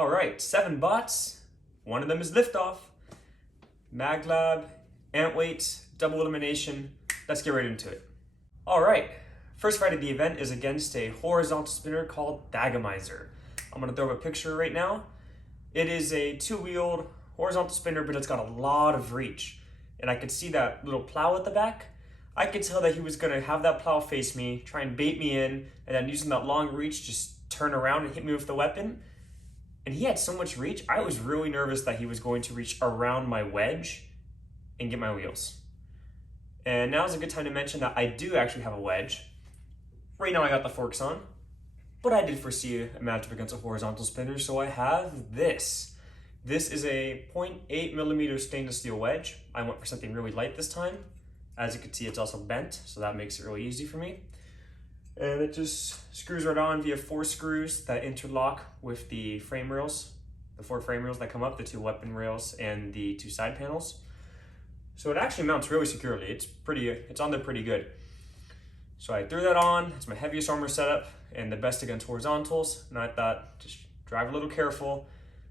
All right, 7 bots. One of them is Liftoff. MAGlab, ant weights, double elimination. Let's get right into it. All right, first fight of the event is against a horizontal spinner called Dagomizer. I'm gonna throw up a picture right now. It is a 2-wheeled horizontal spinner, but it's got a lot of reach. And I could see that little plow at the back. I could tell that he was gonna have that plow face me, try and bait me in, and then using that long reach, just turn around and hit me with the weapon. And he had so much reach, I was really nervous that he was going to reach around my wedge and get my wheels. And now is a good time to mention that I do actually have a wedge. Right now I got the forks on, but I did foresee a matchup against a horizontal spinner, so I have this. This is a 0.8 millimeter stainless steel wedge. I went for something really light this time. As you can see, it's also bent, so that makes it really easy for me. And it just screws right on via 4 screws that interlock with the frame rails, the 4 frame rails that come up, the 2 weapon rails and the 2 side panels. So it actually mounts really securely. It's on there pretty good. So I threw that on. It's my heaviest armor setup and the best against horizontals. And I thought, just drive a little careful,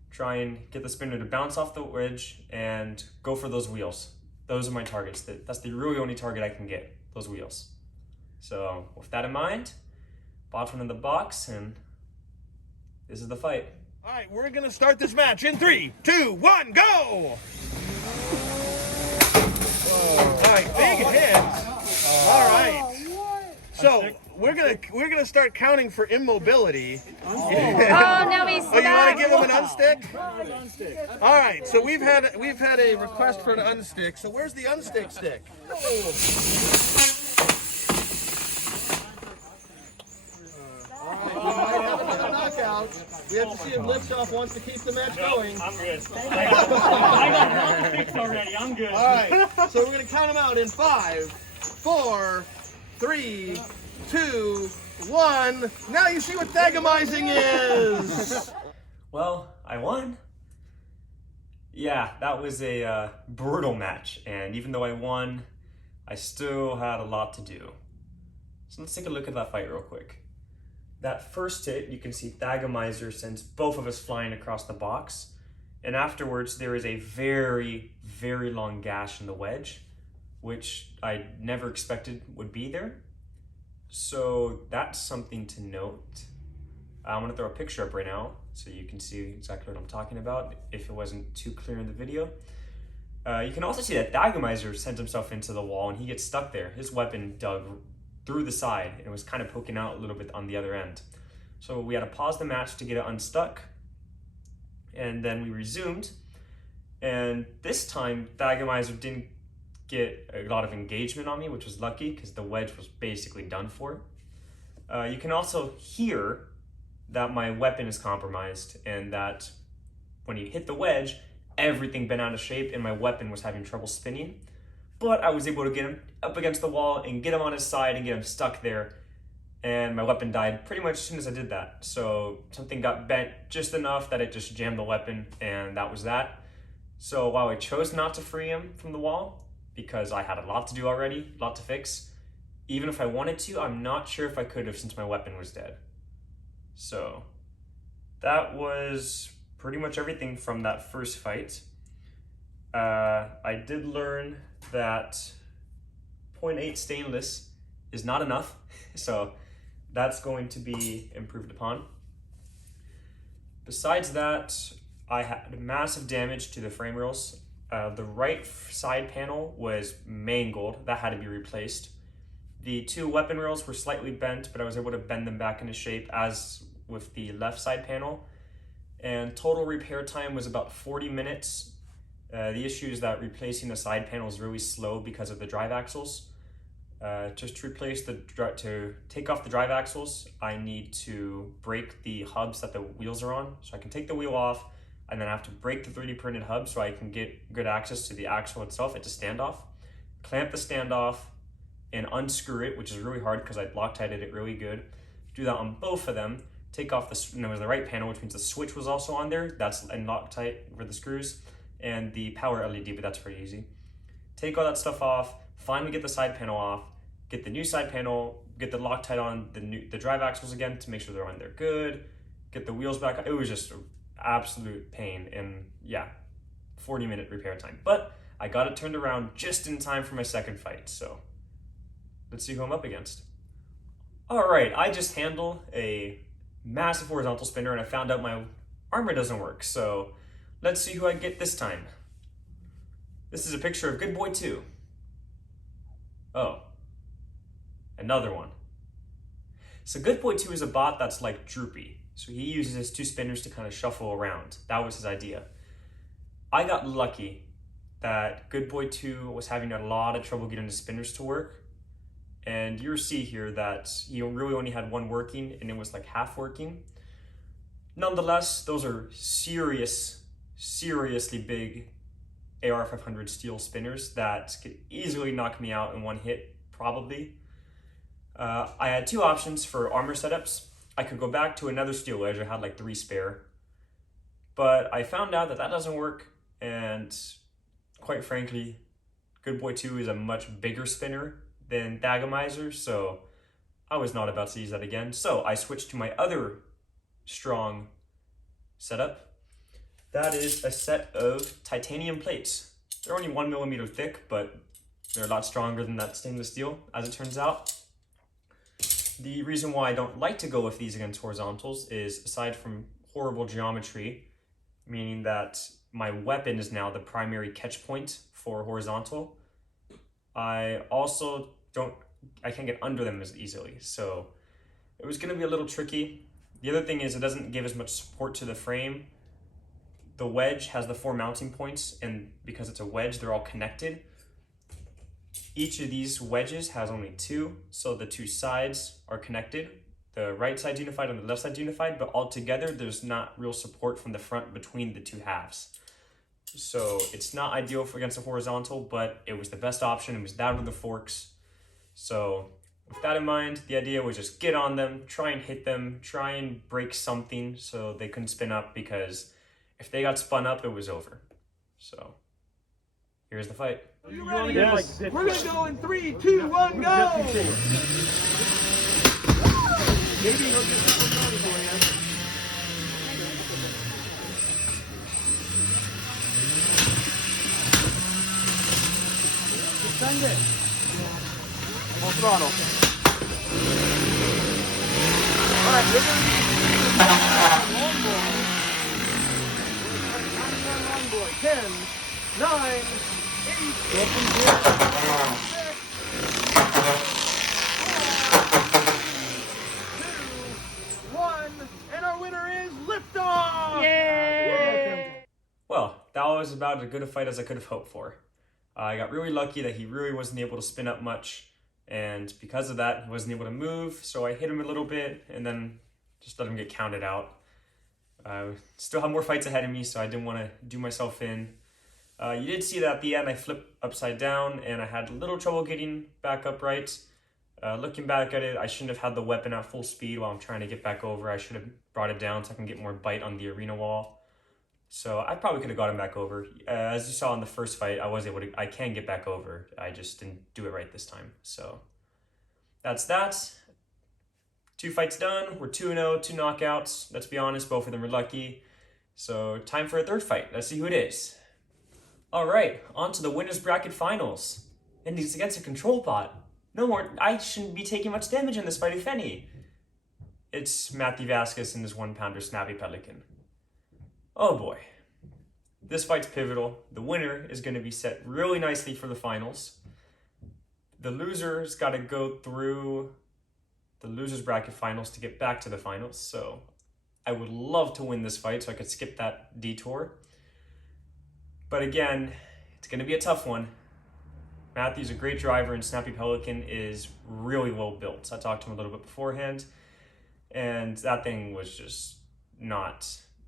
try and get the spinner to bounce off the wedge and go for those wheels. Those are my targets. That's the really only target I can get, those wheels. So with that in mind, bot one in the box, and this is the fight. All right, we're gonna start this match in 3, 2, 1, go! All right, big hits. All right. So we're gonna start counting for immobility. Oh no, he's stuck. Oh, you want to give him an unstick? All right. So we've had a request for an unstick. So where's the unstick stick? We have to see if Liftoff wants to keep the match going. I'm good. I got one fix already. I'm good. All right. So we're gonna count them out in 5, 4, 3, 2, 1. Now you see what Dagomizing is. Well, I won. Yeah, that was a brutal match, and even though I won, I still had a lot to do. So let's take a look at that fight real quick. That first hit, you can see Dagomizer sends both of us flying across the box, and afterwards there is a very, very long gash in the wedge, which I never expected would be there. So that's something to note. I'm gonna throw a picture up right now so you can see exactly what I'm talking about if it wasn't too clear in the video. You can also see that Dagomizer sends himself into the wall and he gets stuck there. His weapon dug through the side and it was kind of poking out a little bit on the other end. So we had to pause the match to get it unstuck, and then we resumed. And this time Dagomizer didn't get a lot of engagement on me, which was lucky because the wedge was basically done for. You can also hear that my weapon is compromised and that when you hit the wedge, everything bent out of shape and my weapon was having trouble spinning. But I was able to get him up against the wall and get him on his side and get him stuck there. And my weapon died pretty much as soon as I did that. So something got bent just enough that it just jammed the weapon, and that was that. So while I chose not to free him from the wall, because I had a lot to do already, a lot to fix, even if I wanted to, I'm not sure if I could have since my weapon was dead. So that was pretty much everything from that first fight. I did learn that 0.8 stainless is not enough, so that's going to be improved upon. Besides that, I had massive damage to the frame rails. The right side panel was mangled, that had to be replaced. The 2 weapon rails were slightly bent, but I was able to bend them back into shape as with the left side panel. And total repair time was about 40 minutes. The issue is that replacing the side panel is really slow because of the drive axles. Just to take off the drive axles, I need to break the hubs that the wheels are on. So I can take the wheel off and then I have to break the 3D printed hub so I can get good access to the axle itself. It's a standoff. Clamp the standoff and unscrew it, which is really hard because I Loctited it really good. Do that on both of them. Take off and it was the right panel, which means the switch was also on there. That's in Loctite for the screws. And the power LED, but that's pretty easy. Take all that stuff off, finally get the side panel off, get the new side panel, get the Loctite on the drive axles again to make sure they're on there good, get the wheels back. It was just absolute pain, and yeah, 40-minute repair time. But I got it turned around just in time for my second fight, so let's see who I'm up against. All right, I just handled a massive horizontal spinner and I found out my armor doesn't work, so let's see who I get this time. This is a picture of Good Boy 2. Oh, another one. So Good Boy 2 is a bot that's like droopy, so he uses his 2 spinners to kind of shuffle around. That was his idea. I got lucky that Good Boy 2 was having a lot of trouble getting the spinners to work. And you'll see here that he really only had one working, and it was like half working. Nonetheless, those are seriously big AR500 steel spinners that could easily knock me out in one hit, probably. I had 2 options for armor setups. I could go back to another steel edge. I had like 3 spare. But I found out that that doesn't work, and quite frankly, Good Boy 2 is a much bigger spinner than Thagomizer, so I was not about to use that again. So I switched to my other strong setup. That is a set of titanium plates. They're only 1 millimeter thick, but they're a lot stronger than that stainless steel, as it turns out. The reason why I don't like to go with these against horizontals is, aside from horrible geometry, meaning that my weapon is now the primary catch point for horizontal, I also I can't get under them as easily, so it was going to be a little tricky. The other thing is it doesn't give as much support to the frame. The wedge has the 4 mounting points, and because it's a wedge, they're all connected. Each of these wedges has only 2, so the 2 sides are connected. The right side's unified and the left side's unified, but altogether there's not real support from the front between the 2 halves. So it's not ideal for against a horizontal, but it was the best option. It was that with the forks. So with that in mind, the idea was just get on them, try and hit them, try and break something so they couldn't spin up, because if they got spun up, it was over. So here's the fight. Are you ready? Yes. We're gonna go in 3, 2, 1, go! Maybe he'll get this one done for you. Send it. Full throttle. All right, we're going to do long boy. 10, 9, 8, 2, 1, and our winner is Liftoff! Yay! Well, that was about as good a fight as I could have hoped for. I got really lucky that he really wasn't able to spin up much, and because of that, he wasn't able to move, so I hit him a little bit and then just let him get counted out. Still have more fights ahead of me, so I didn't want to do myself in. You did see that at the end I flipped upside down and I had a little trouble getting back upright. Looking back at it, I shouldn't have had the weapon at full speed while I'm trying to get back over. I should have brought it down so I can get more bite on the arena wall. So I probably could have got him back over. As you saw in the first fight, I can get back over. I just didn't do it right this time. So that's that. 2 fights done. We're 2-0, 2 knockouts. Let's be honest, both of them were lucky. So time for a third fight. Let's see who it is. All right, on to the winner's bracket finals. And he's against a control bot. No more, I shouldn't be taking much damage in this fight, if any. It's Matthew Vasquez and his 1-pounder Snappy Pelican. Oh boy, this fight's pivotal. The winner is going to be set really nicely for the finals. The loser's got to go through the loser's bracket finals to get back to the finals. So I would love to win this fight so I could skip that detour. But again, it's going to be a tough one. Matthew's a great driver and Snappy Pelican is really well built. I talked to him a little bit beforehand, and that thing was just not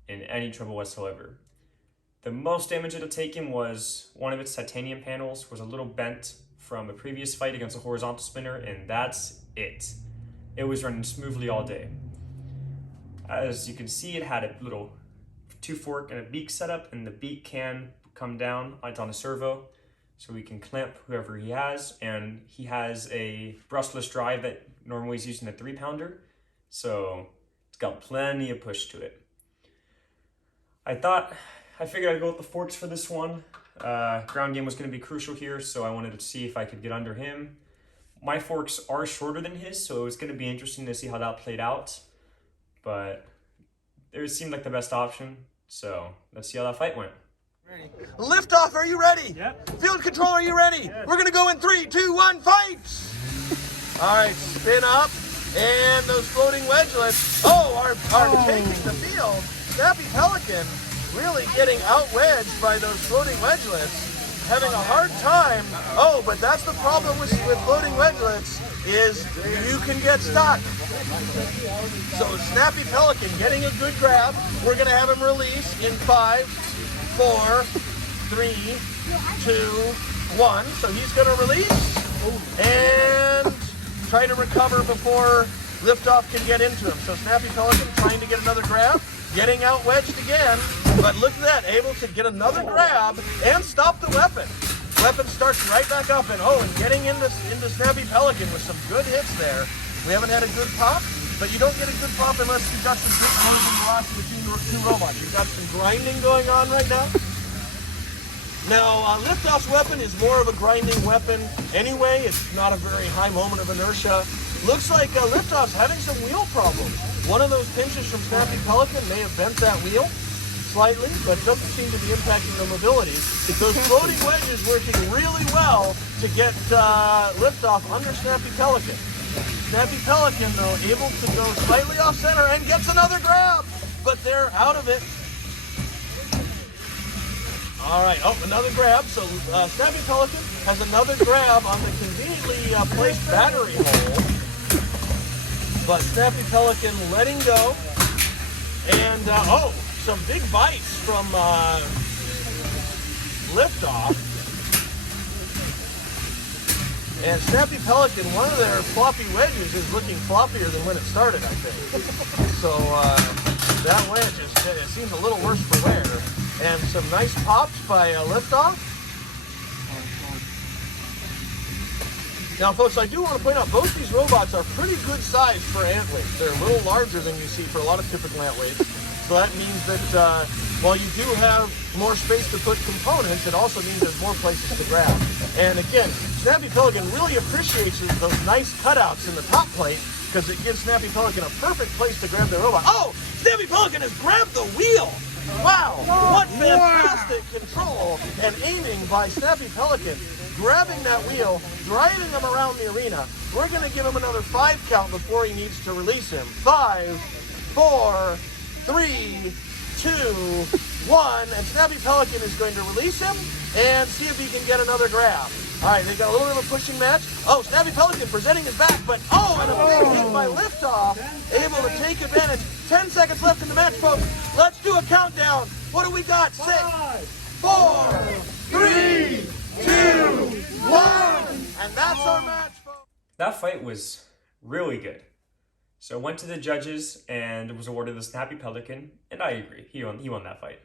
in any trouble whatsoever. The most damage it had taken was one of its titanium panels was a little bent from a previous fight against a horizontal spinner, and that's it. It was running smoothly all day. As you can see, it had a little 2-fork and a beak setup, and the beak can come down. It's on a servo, so we can clamp whoever he has, and he has a brushless drive that normally is using a 3-pounder, so it's got plenty of push to it. I figured I'd go with the forks for this one. Ground game was going to be crucial here, so I wanted to see if I could get under him. My forks are shorter than his, so it was going to be interesting to see how that played out. But it seemed like the best option, so let's see how that fight went. Liftoff, are you ready? Yep. Field control, are you ready? Yes. We're gonna go in 3, 2, 1, fight! All right, spin up, and those floating wedgelets, are taking the field. Snappy Pelican really getting out-wedged by those floating wedgelets, having a hard time. Oh, but that's the problem with floating wedgelets, is you can get stuck. So Snappy Pelican getting a good grab. We're gonna have him release in 5, 4, 3, 2, 1. So he's gonna release and try to recover before Liftoff can get into him. So Snappy Pelican trying to get another grab, getting out wedged again, but look at that, able to get another grab and stop the weapon. Weapon starts right back up, and getting into Snappy Pelican with some good hits there. We haven't had a good pop, but you don't get a good pop unless you've got some good closing velocity between the two robots. You've got some grinding going on right now. Now, Liftoff's weapon is more of a grinding weapon anyway. It's not a very high moment of inertia. Looks like Liftoff's having some wheel problems. One of those pinches from Snappy Pelican may have bent that wheel slightly, but doesn't seem to be impacting the mobility. Those floating wedges working really well to get Liftoff under Snappy Pelican. Snappy Pelican, though, able to go slightly off center and gets another grab, but they're out of it. All right, another grab. So Snappy Pelican has another grab on the conveniently placed battery hole, but Snappy Pelican letting go, and some big bites from Liftoff. And Snappy Pelican, one of their floppy wedges is looking floppier than when it started, I think. So that wedge it seems a little worse for wear. And some nice pops by Liftoff. Now, folks, I do want to point out both these robots are pretty good size for ant weights. They're a little larger than you see for a lot of typical ant weights. So that means that while you do have more space to put components, it also means there's more places to grab. And again, Snappy Pelican really appreciates those nice cutouts in the top plate because it gives Snappy Pelican a perfect place to grab their robot. Oh, Snappy Pelican has grabbed the wheel! Wow, what fantastic control and aiming by Snappy Pelican. Grabbing that wheel, driving him around the arena. We're going to give him another 5 count before he needs to release him. 5, 4, 3, 2, 1. And Snappy Pelican is going to release him and see if he can get another grab. All right, they've got a little bit of a pushing match. Oh, Snappy Pelican presenting his back, but and a big hit by Liftoff, able to take advantage. 10 seconds left in the match, folks. Let's do a countdown. What do we got? 6, 4, 3, 2, 1. And that's our match, folks. That fight was really good. So I went to the judges and was awarded the Snappy Pelican, and I agree. He won that fight.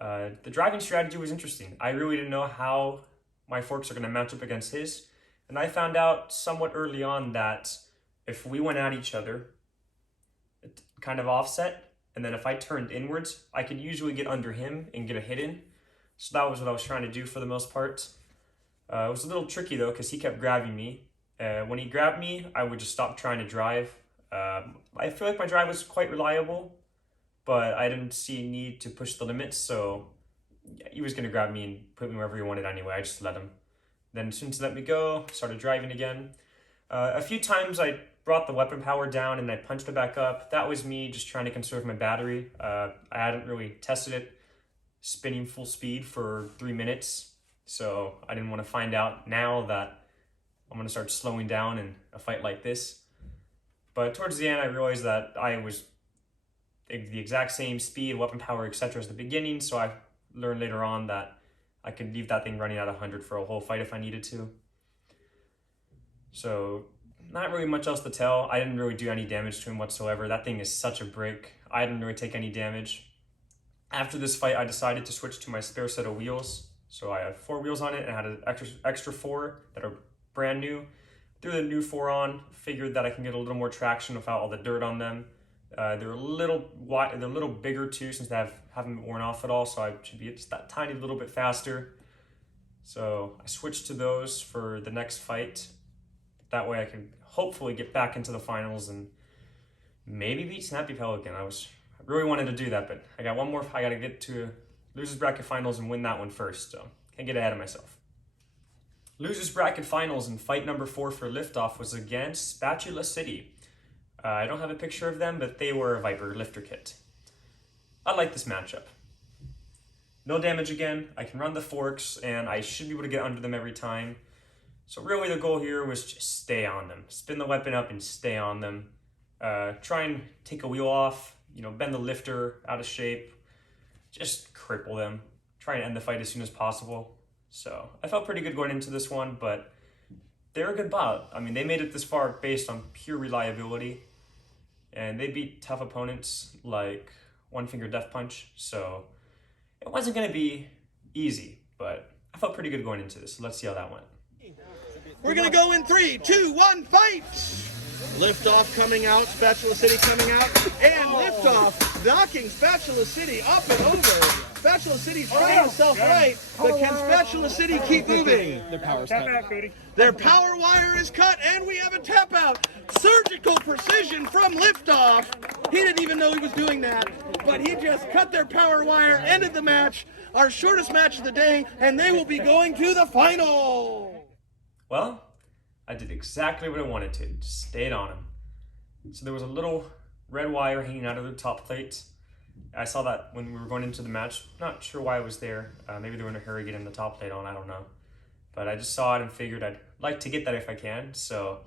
The driving strategy was interesting. I really didn't know how my forks are going to match up against his, and I found out somewhat early on that if we went at each other, it kind of offset, and then if I turned inwards, I could usually get under him and get a hit in. So that was what I was trying to do for the most part. It was a little tricky though, because he kept grabbing me. When he grabbed me, I would just stop trying to drive. I feel like my drive was quite reliable, but I didn't see a need to push the limits, so he was going to grab me and put me wherever he wanted anyway. I just let him. Then as soon as he let me go, started driving again. A few times I brought the weapon power down and I punched it back up. That was me just trying to conserve my battery. I hadn't really tested it spinning full speed for 3 minutes, so I didn't want to find out now that I'm going to start slowing down in a fight like this. But towards the end, I realized that I was the exact same speed, weapon power, etc. as the beginning, so I learned later on that I could leave that thing running at 100 for a whole fight if I needed to. So not really much else to tell. I didn't really do any damage to him whatsoever. That thing is such a brick. I didn't really take any damage. After this fight, I decided to switch to my spare set of wheels. So I have 4 wheels on it and I had an extra 4 that are brand new. Threw the new 4 on, figured that I can get a little more traction without all the dirt on them. They're a little wide, they're a little bigger too, since they haven't been worn off at all. So I should be just that tiny little bit faster. So I switched to those for the next fight. That way I can hopefully get back into the finals and maybe beat Snappy Pelican. I really wanted to do that, but I got one more. I got to get to Losers Bracket Finals and win that one first. So can't get ahead of myself. Losers Bracket Finals and fight number 4 for Liftoff was against Spatula City. I don't have a picture of them, but they were a Viper lifter kit. I like this matchup. No damage again, I can run the forks, and I should be able to get under them every time. So really the goal here was just stay on them. Spin the weapon up and stay on them. Try and take a wheel off, bend the lifter out of shape. Just cripple them. Try and end the fight as soon as possible. So I felt pretty good going into this one, but they're a good bot. I mean, they made it this far based on pure reliability. And they beat tough opponents like One Finger Death Punch. So it wasn't going to be easy, but I felt pretty good going into this. So let's see how that went. We're going to go in 3, 2, 1, fight! Liftoff coming out, Spatula City coming out, and Liftoff knocking Spatula City up and over. Spatula City's trying himself right, but can Spatula City keep moving? Their power's cut. Tap out, Cody. Their power wire is cut, and we have a tap out. Surgical precision from Liftoff. He didn't even know he was doing that, but he just cut their power wire, ended the match, our shortest match of the day, and they will be going to the final. Well, I did exactly what I wanted to, just stayed on him. So there was a little red wire hanging out of the top plate. I saw that when we were going into the match. Not sure why it was there. Maybe they were in a hurry getting the top plate on, I don't know. But I just saw it and figured I'd like to get that if I can. So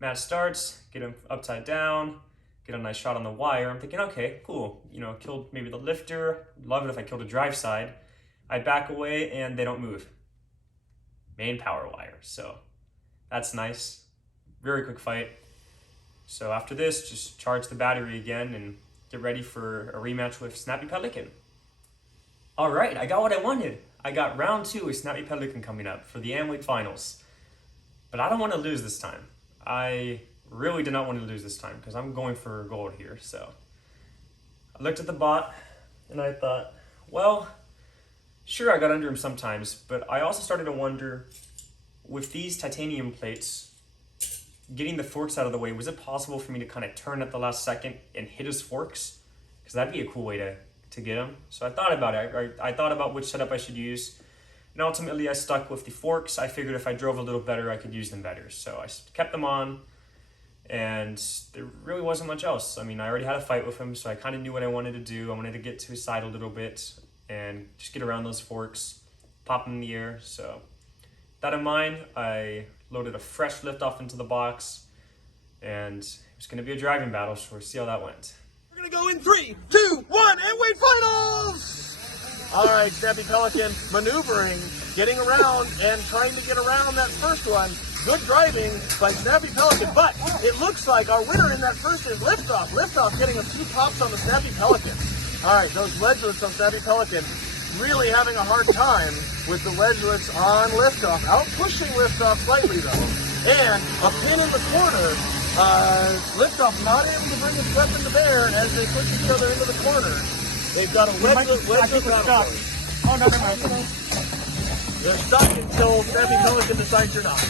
match starts, get him upside down, get a nice shot on the wire. I'm thinking, okay, cool. Killed maybe the lifter. Love it if I killed a drive side. I back away and they don't move. Main power wire, so that's nice. Very quick fight. So after this, just charge the battery again and get ready for a rematch with Snappy Pelican. All right, I got what I wanted. I got round 2 with Snappy Pelican coming up for the Amway Finals. But I don't want to lose this time. I really did not want to lose this time because I'm going for gold here. So I looked at the bot and I thought, well, sure, I got under him sometimes, but I also started to wonder, with these titanium plates, getting the forks out of the way, was it possible for me to kind of turn at the last second and hit his forks? Because that'd be a cool way to get him. So I thought about it. I thought about which setup I should use. And ultimately, I stuck with the forks. I figured if I drove a little better, I could use them better. So I kept them on, and there really wasn't much else. I mean, I already had a fight with him, so I kind of knew what I wanted to do. I wanted to get to his side a little bit and just get around those forks, pop them in the air. So with that in mind, I loaded a fresh Liftoff into the box, and it was going to be a driving battle, so we'll see how that went. We're going to go in 3, 2, 1, and wait, finals! All right, Snappy Pelican maneuvering, getting around, and trying to get around that first one. Good driving by Snappy Pelican, but it looks like our winner in that first is Liftoff. Liftoff getting a few pops on the Snappy Pelican. All right, those ledgelets on Snappy Pelican really having a hard time with the ledgelets on Liftoff. Out pushing Liftoff slightly, though. And a pin in the corner. Liftoff not able to bring his weapon to bear as they push each other into the corner. They've got a wedgelet battle. Oh, no, never mind. They're stuck until Snappy Pelican decides you're not.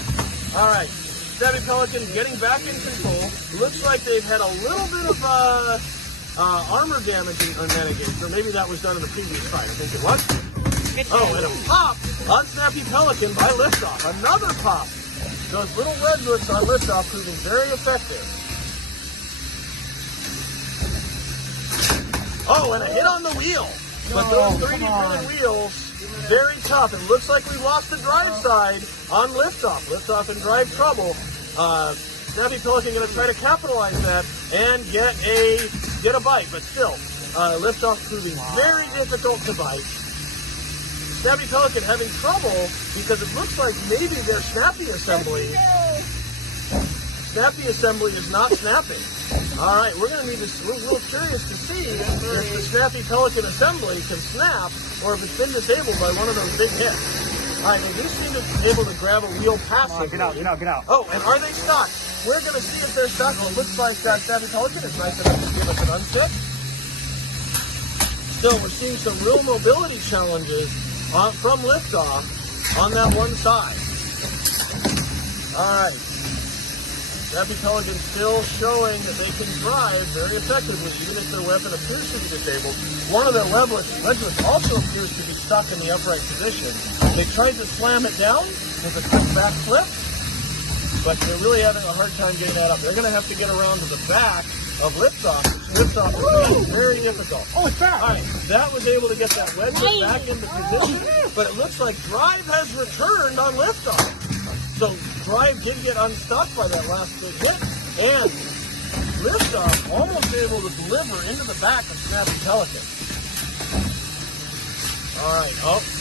All right, Snappy Pelican getting back in control. Looks like they've had a little bit of armor damage on Renegades, or maybe that was done in the previous fight. I think it was. Oh, and a pop on Snappy Pelican by Liftoff. Another pop. Those little redwoods on Liftoff proving very effective. Oh, and a hit on the wheel. But those 3D printed wheels, very tough. It looks like we lost the drive side on Liftoff. Liftoff in drive trouble. Snappy Pelican going to try to capitalize that and get a bite, but still, Liftoff proving very difficult to bite. Snappy Pelican having trouble because it looks like maybe their snappy assembly is not snapping. All right, we're going to need to, we're a little curious to see if the Snappy Pelican assembly can snap or if it's been disabled by one of those big hits. All right, they do seem to be able to grab a wheel past it. Get out. Oh, and are they stuck? we're going to see if they're stuck. Well, it looks like Snappy Pelican is nice enough to give us an unset. Still, we're seeing some real mobility challenges from Liftoff on that one side. All right. Snappy Pelican still showing that they can drive very effectively, even if their weapon appears to be disabled. One of their wedgelets also appears to be stuck in the upright position. They tried to slam it down with a quick back flip, but they're really having a hard time getting that up. They're going to have to get around to the back of Liftoff. Liftoff is very difficult. Oh, it's back. All right, that was able to get that wedgelet back into position, but it looks like drive has returned on Liftoff. So drive did get unstuck by that last big hit, and Liftoff almost able to deliver into the back of Snappy Pelican. All right,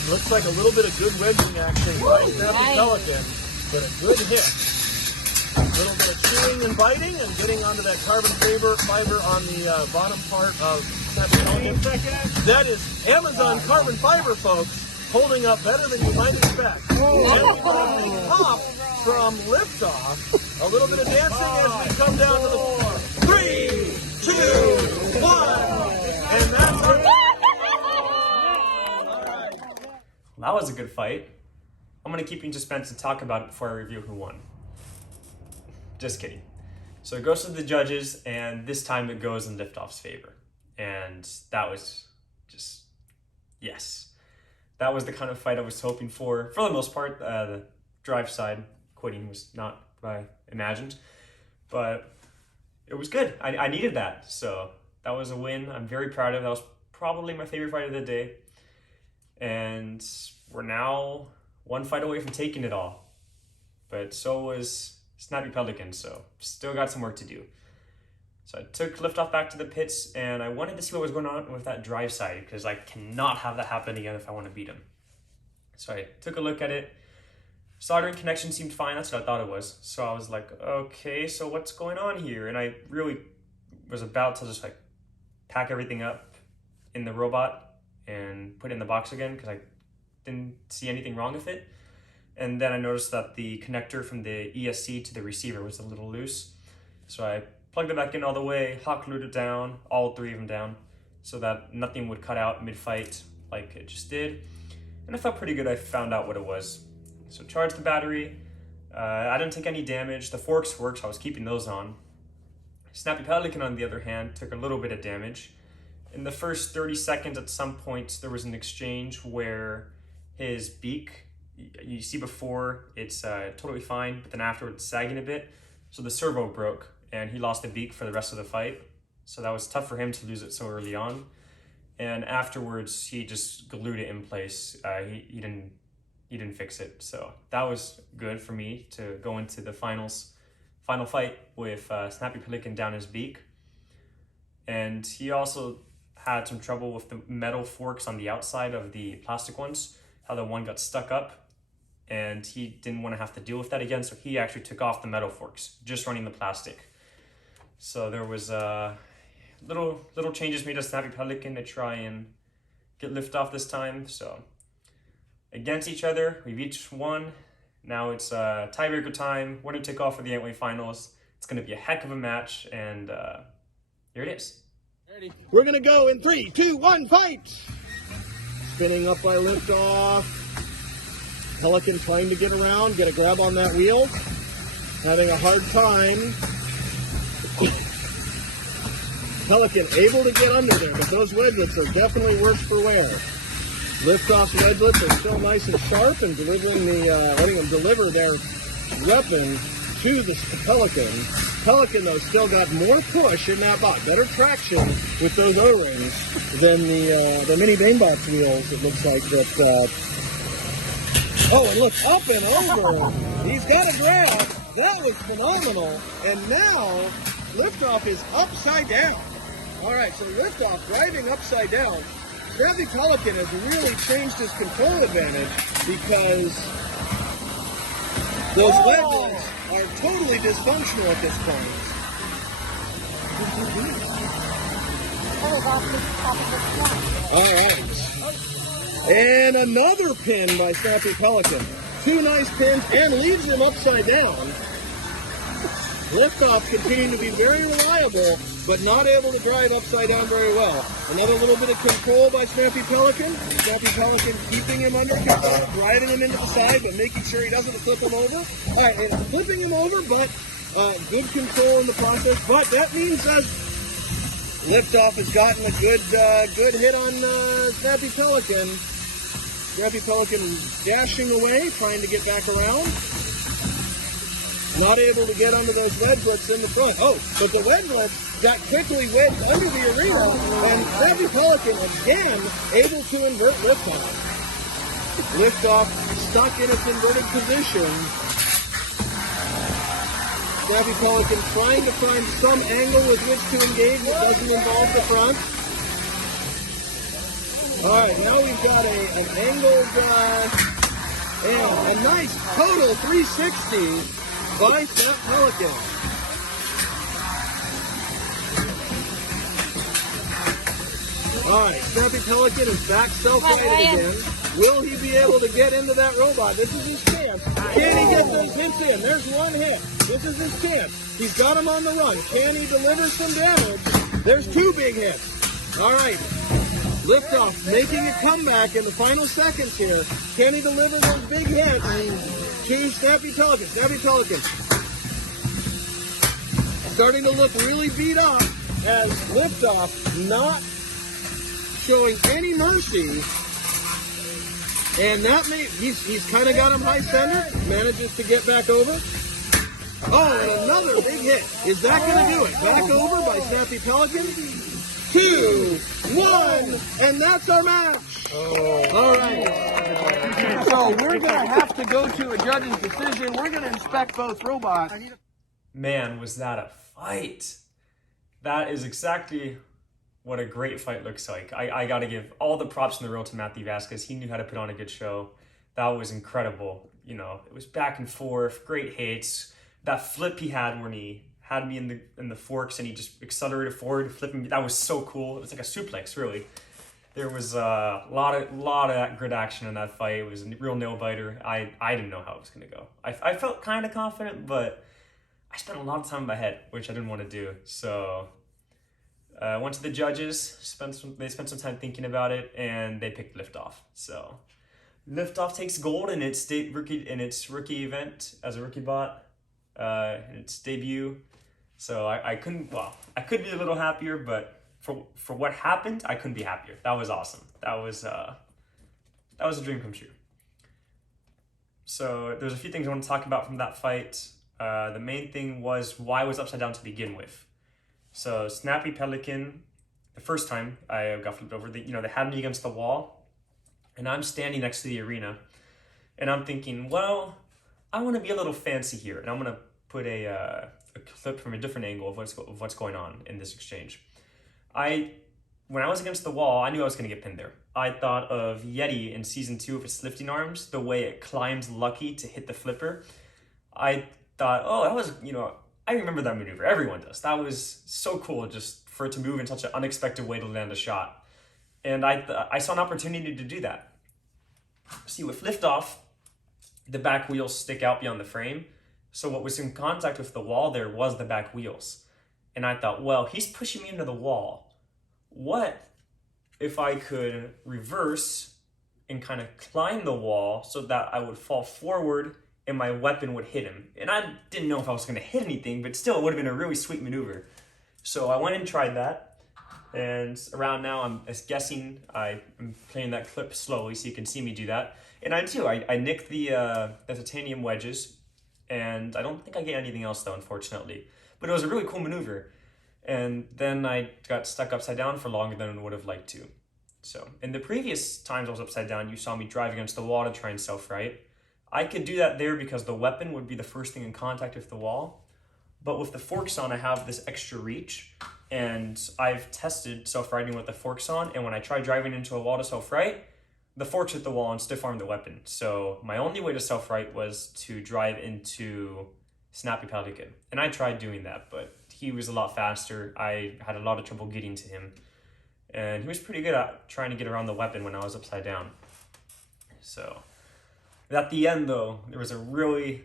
looks like a little bit of good wedging action by Snappy Pelican, but a good hit. A little bit of chewing and biting and getting onto that carbon fiber on the bottom part of Snappy Pelican. That is Amazon carbon fiber, folks, holding up better than you might expect. And we like the top from Liftoff. A little bit of dancing as we come down to the floor. 3, 2, 1, and that's our... That was a good fight. I'm gonna keep you in suspense and talk about it before I review who won. Just kidding. So it goes to the judges, and this time it goes in Liftoff's favor. And that was just, yes. That was the kind of fight I was hoping for the most part. The drive side quitting was not what I imagined, but it was good. I needed that, so that was a win. I'm very proud of it. That was probably my favorite fight of the day. And we're now one fight away from taking it all. But so was Snappy Pelican, so still got some work to do. So I took Liftoff back to the pits, and I wanted to see what was going on with that drive side, because I cannot have that happen again if I want to beat him. So I took a look at it. Soldering connection seemed fine, that's what I thought it was. So I was like, okay, so what's going on here? And I really was about to just like pack everything up in the robot and put it in the box again, because I didn't see anything wrong with it. And then I noticed that the connector from the ESC to the receiver was a little loose. So I plugged it back in all the way, hot glued it down, all three of them down, so that nothing would cut out mid-fight like it just did. And I felt pretty good I found out what it was. So charged the battery. I didn't take any damage. The forks worked, so I was keeping those on. Snappy Pelican, on the other hand, took a little bit of damage. In the first 30 seconds, at some point, there was an exchange where his beak, you see before, it's totally fine, but then afterwards it's sagging a bit. So the servo broke, and he lost the beak for the rest of the fight. So that was tough for him to lose it so early on. And afterwards, he just glued it in place. He didn't fix it. So that was good for me to go into the final fight with Snappy Pelican down his beak. And he also had some trouble with the metal forks on the outside of the plastic ones, how the one got stuck up, and he didn't want to have to deal with that again, so he actually took off the metal forks, just running the plastic. So there was little changes made to Snappy Pelican to try and get Liftoff this time. So against each other, we've each won. Now it's tiebreaker time, winner take all for the Antway finals. It's going to be a heck of a match, and here it is. Ready? We're going to go in 3, 2, 1, fight! Spinning up by Liftoff. Pelican trying to get around, get a grab on that wheel. Having a hard time. Pelican able to get under there, but those wedgelets are definitely worse for wear. Liftoff's wedgelets are still nice and sharp and delivering letting them deliver their weapon to the Pelican. Pelican, though, still got more push in that box, better traction with those O-rings than the mini Banebox wheels. It looks like that. Oh, and look, up and over. He's got a grab. That was phenomenal. And now Liftoff is upside down. All right, so Liftoff driving upside down. Snappy Pelican has really changed his control advantage because those wedges are totally dysfunctional at this point. All right. And another pin by Snappy Pelican. 2 nice pins and leaves him upside down. Liftoff continuing to be very reliable, but not able to drive upside down very well. Another little bit of control by Snappy Pelican. Snappy Pelican keeping him under control, driving him into the side, but making sure he doesn't flip him over. All right, and flipping him over, but good control in the process. But that means that Liftoff has gotten a good hit on Snappy Pelican. Snappy Pelican dashing away, trying to get back around. Not able to get under those wedgelets in the front. Oh, but the wedgelets got quickly wedged under the arena, and Snappy Pelican again able to invert Liftoff. Liftoff stuck in its inverted position. Snappy Pelican trying to find some angle with which to engage that doesn't involve the front. All right, now we've got an angled and a nice total 360 by Snap Pelican. All right, Snappy Pelican is back self-righted again. Will he be able to get into that robot? This is his chance. Can he get those hits in? There's one hit. This is his chance. He's got him on the run. Can he deliver some damage? There's two big hits. All right. Liftoff making a comeback in the final seconds here. Can he deliver those big hits to Snappy Pelican? Snappy Pelican starting to look really beat up as Liftoff not showing any mercy. And that he's kind of got him by center, manages to get back over. Oh, and another big hit. Is that going to do it? Back over by Snappy Pelican. 2, 1, and that's our match. All right. So we're going to have to go to a judge's decision. We're going to inspect both robots. Man, was that a fight. That is exactly what a great fight looks like. I got to give all the props in the world to Matthew Vasquez. He knew how to put on a good show. That was incredible. You know, it was back and forth, great hits. That flip he had when he had me in the forks and he just accelerated forward, flipping me. That was so cool. It was like a suplex, really. There was a lot of good action in that fight. It was a real nail biter. I didn't know how it was gonna go. I felt kind of confident, but I spent a lot of time in my head, which I didn't want to do. So went to the judges. They spent some time thinking about it, and they picked Liftoff. So Liftoff takes gold in its rookie event as a rookie bot, in its debut. So I could be a little happier, but for what happened, I couldn't be happier. That was awesome. That was a dream come true. So there's a few things I want to talk about from that fight. The main thing was why I was upside down to begin with. So Snappy Pelican, the first time I got flipped over, they had me against the wall, and I'm standing next to the arena, and I'm thinking, well, I want to be a little fancy here, and I'm gonna put a clip from a different angle of what's going on in this exchange. When I was against the wall, I knew I was gonna get pinned there. I thought of Yeti in season 2 of its lifting arms, the way it climbs Lucky to hit the flipper. I thought, oh, that was, I remember that maneuver. Everyone does. That was so cool just for it to move in such an unexpected way to land a shot. And I saw an opportunity to do that. See, with Liftoff, the back wheels stick out beyond the frame. So what was in contact with the wall there was the back wheels. And I thought, well, he's pushing me into the wall. What if I could reverse and kind of climb the wall so that I would fall forward and my weapon would hit him? And I didn't know if I was going to hit anything, but still it would have been a really sweet maneuver. So I went and tried that. And around now, I'm guessing I'm playing that clip slowly so you can see me do that. And I nicked the titanium wedges, and I don't think I get anything else though, unfortunately. But it was a really cool maneuver. And then I got stuck upside down for longer than I would have liked to. So in the previous times I was upside down, you saw me drive against the wall to try and self-right. I could do that there because the weapon would be the first thing in contact with the wall. But with the forks on, I have this extra reach. And I've tested self-righting with the forks on, and when I tried driving into a wall to self-right, the forks hit the wall and stiff-armed the weapon. So my only way to self-right was to drive into Snappy Pelican. And I tried doing that, but he was a lot faster. I had a lot of trouble getting to him. And he was pretty good at trying to get around the weapon when I was upside down. So at the end, though, there was a really,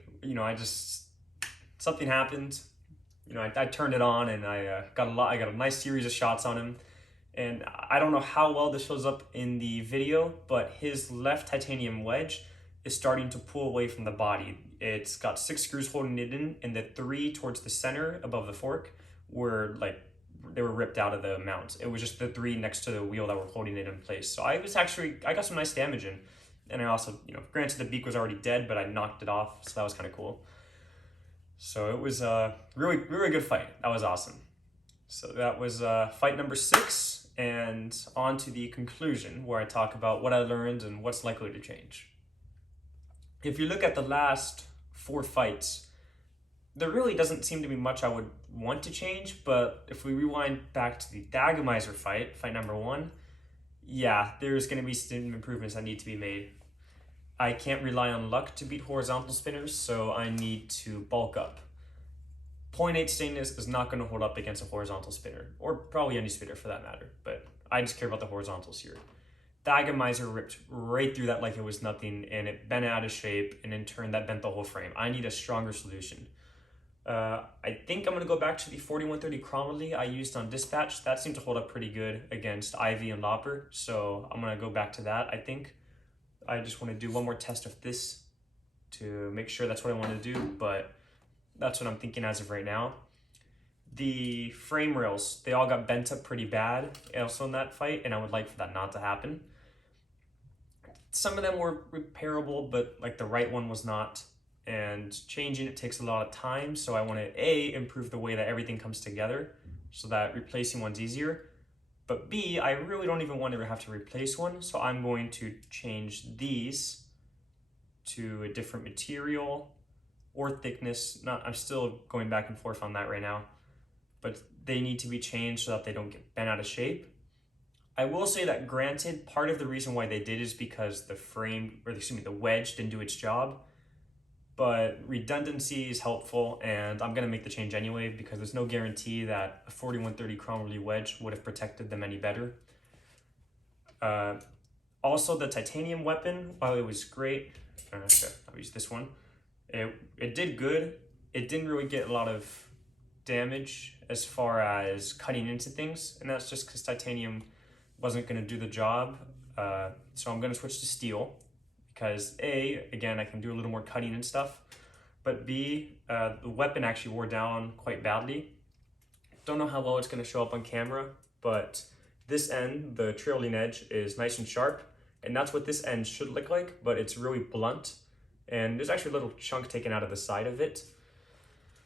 something happened. you know, I turned it on and I got a nice series of shots on him. And I don't know how well this shows up in the video, but his left titanium wedge is starting to pull away from the body. It's got 6 screws holding it in, and the 3 towards the center above the fork were like, they were ripped out of the mount. It was just the 3 next to the wheel that were holding it in place. So I got some nice damage in. And I also, you know, granted the beak was already dead, but I knocked it off, so that was kind of cool. So it was a really, really good fight. That was awesome. So that was fight number 6, and on to the conclusion where I talk about what I learned and what's likely to change. If you look at the last 4 fights, there really doesn't seem to be much I would want to change, but if we rewind back to the Dagamizer fight number 1, yeah, there's going to be some improvements that need to be made. I can't rely on luck to beat horizontal spinners, so I need to bulk up. 0.8 stainless is not going to hold up against a horizontal spinner, or probably any spinner for that matter, but I just care about the horizontals here. Dagamizer ripped right through that like it was nothing, and it bent out of shape, and in turn that bent the whole frame. I need a stronger solution. I think I'm going to go back to the 4130 chromoly I used on Dispatch. That seemed to hold up pretty good against Ivy and Lopper, so I'm going to go back to that, I think. I just want to do one more test of this to make sure that's what I want to do, but that's what I'm thinking as of right now. The frame rails, they all got bent up pretty bad also in that fight, and I would like for that not to happen. Some of them were repairable, but like the right one was not, and changing it takes a lot of time, so I want to A, improve the way that everything comes together so that replacing one's easier, but B, I really don't even want to have to replace one, so I'm going to change these to a different material or thickness. I'm still going back and forth on that right now, but they need to be changed so that they don't get bent out of shape. I will say that granted, part of the reason why they did is because the wedge didn't do its job, but redundancy is helpful, and I'm gonna make the change anyway because there's no guarantee that a 4130 chromoly wedge would have protected them any better. Also, the titanium weapon, while it was great, I'll use this one. It did good. It didn't really get a lot of damage as far as cutting into things, and that's just because titanium wasn't going to do the job. So I'm going to switch to steel because A, again, I can do a little more cutting and stuff, but B, the weapon actually wore down quite badly. Don't know how well it's going to show up on camera, but this end, the trailing edge, is nice and sharp, and that's what this end should look like, but it's really blunt, and there's actually a little chunk taken out of the side of it.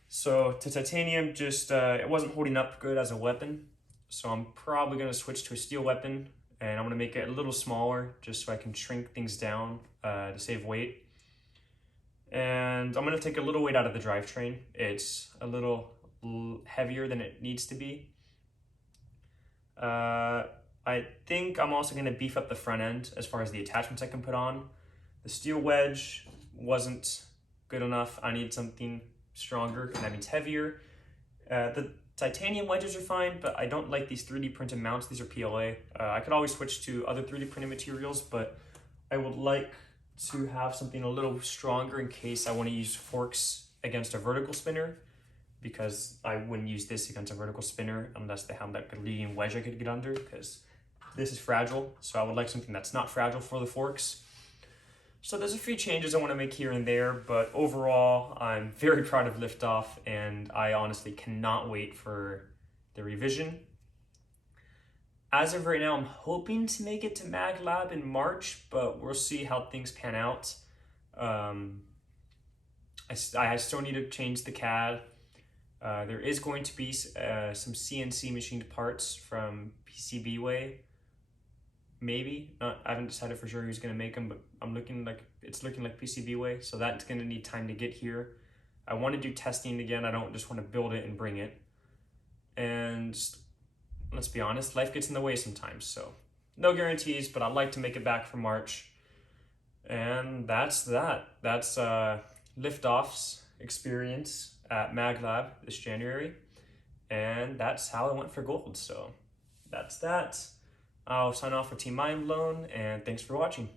So to titanium, just it wasn't holding up good as a weapon, so I'm probably going to switch to a steel weapon, and I'm going to make it a little smaller just so I can shrink things down to save weight. And I'm going to take a little weight out of the drivetrain. It's a little heavier than it needs to be. I think I'm also going to beef up the front end as far as the attachments I can put on. The steel wedge wasn't good enough. I need something stronger, and that means heavier. The titanium wedges are fine, but I don't like these 3D printed mounts. These are PLA. I could always switch to other 3D printed materials, but I would like to have something a little stronger in case I want to use forks against a vertical spinner, because I wouldn't use this against a vertical spinner unless they have that leading wedge I could get under, because this is fragile. So I would like something that's not fragile for the forks. So there's a few changes I want to make here and there, but overall, I'm very proud of Liftoff, and I honestly cannot wait for the revision. As of right now, I'm hoping to make it to MAGlab in March, but we'll see how things pan out. I still need to change the CAD. There is going to be some CNC machined parts from PCBWay. Maybe not. I haven't decided for sure who's going to make them, but it's looking like PCBWay, so that's going to need time to get here. I want to do testing again. I don't just want to build it and bring it. And let's be honest, life gets in the way sometimes, so no guarantees, but I'd like to make it back for March. And that's that. That's Liftoff's experience at MAGlab this January, and that's how I went for gold. So that's that. I'll sign off for Team Mindblown, and thanks for watching.